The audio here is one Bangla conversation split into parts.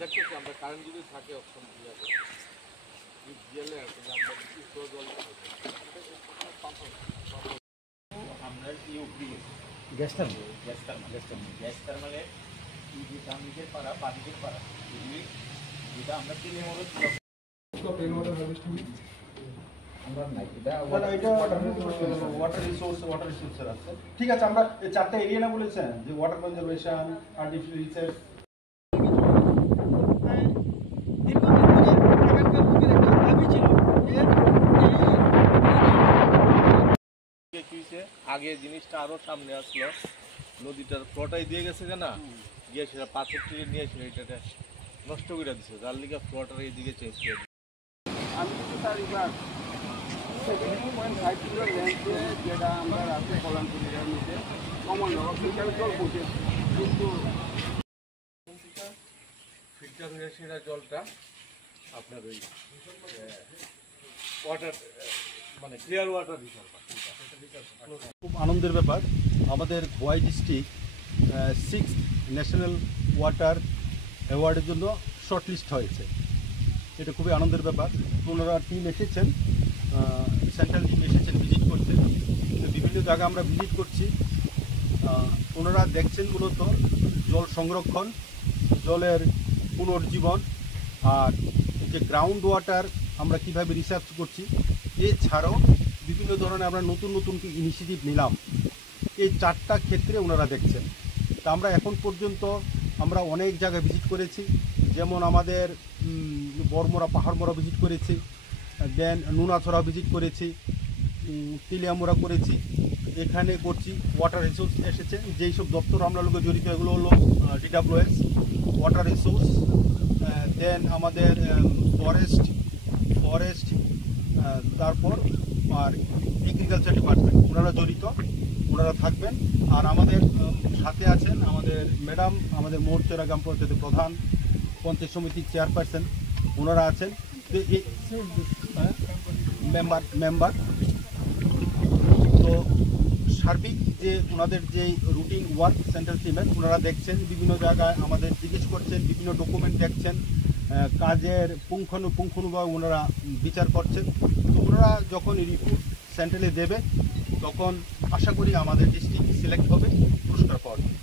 দেখতেছি আমরা কারেন্ট যদি থাকে অপশন গেলে আমরা গ্যাস থার্মালে ডানদিকের পাড়া বাদিকের পাড়া যেটা আমরা তিনে ঠিক আছে, আমরা চারটা এরিয়া না বলেছেন যে ওয়াটার কনজারভেশন, আর্টিফিশিয়াল রিসার্চ। আগে জিনিসটা আরো সামনে আসলো, নদীটার ফ্লোটাই দিয়ে গেছে না গিয়ে সেটা পাথর টিরে নিয়ে এসে এটাকে নষ্ট করে দিচ্ছে, যার লিগে ফ্লোটার এইদিকে চেঞ্জ করে দিচ্ছে। আমি কিন্তু তার এবার 7.5 কিলো লেন্থে যেটা আমরা রাতে কলামপুরের মধ্যে কমন নেব ফিল্টার জল পৌঁছে, কিন্তু ফিল্টার হয়ে সেটা জলটা আপনার ওই ওয়াটার মানে ক্লিয়ার ওয়াটার দিতে হবে। খুব আনন্দের ব্যাপার, আমাদের Khowai district 6th national water অ্যাওয়ার্ডের জন্য শর্টলিস্ট হয়েছে। এটা খুবই আনন্দের ব্যাপার। ওনারা টিম এসেছেন, সেন্ট্রাল টিম এসেছেন ভিজিট করতে, বিভিন্ন জায়গা আমরা ভিজিট করছি। ওনারা দেখছেন মূলত জল সংরক্ষণ, জলের পুনর্জীবন, আর যে গ্রাউন্ড ওয়াটার আমরা কীভাবে রিসার্চ করছি, এছাড়াও বিভিন্ন ধরনের আমরা নতুন নতুন ইনিশিয়েটিভ নিলাম। এই 4টা ক্ষেত্রে ওনারা দেখছেন। তা আমরা এখন পর্যন্ত আমরা অনেক জায়গায় ভিজিট করেছি, যেমন আমাদের বড়মোড়া পাহাড়মোড়া ভিজিট করেছি, দেন নুনাছড়া ভিজিট করেছি, তিলিয়ামোড়া করেছি, এখানে করছি। ওয়াটার রিসোর্স এসেছে, যেই সব দপ্তর আমরা লোক জড়িত এগুলো হলো DWS, ওয়াটার রিসোর্স, দেন আমাদের ফরেস্ট, তারপর আর এগ্রিকালচার ডিপার্টমেন্ট, ওনারা জড়িত, ওনারা থাকবেন। আর আমাদের সাথে আছেন আমাদের ম্যাডাম, আমাদের মোরচেরা গ্রাম পঞ্চায়েতের প্রধান, পঞ্চায়েত সমিতির চেয়ারপারসন, ওনারা আছেন। মেম্বার তো সার্বিক যে ওনাদের যে রুটিন ওয়ার্ক সেন্ট্রাল টিমের, ওনারা দেখছেন বিভিন্ন জায়গায় আমাদের জিজ্ঞেস করছেন, বিভিন্ন ডকুমেন্ট দেখছেন, কাজের পুঙ্খানুপুঙ্খানুভাবে ওনারা বিচার করছেন। তো ওনারা যখন রিপোর্ট সেন্ট্রালে দেবে তখন আশা করি আমাদের ডিস্ট্রিক্ট সিলেক্ট হবে, পুরস্কার পাওয়ার জন্য।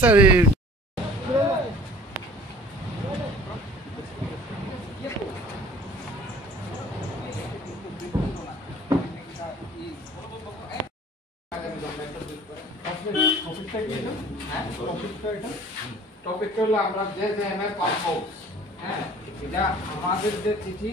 স্যার টপিকটা হলো আমরা যে পাম্প হাউস, হ্যাঁ, এটা আমাদের যে চিঠি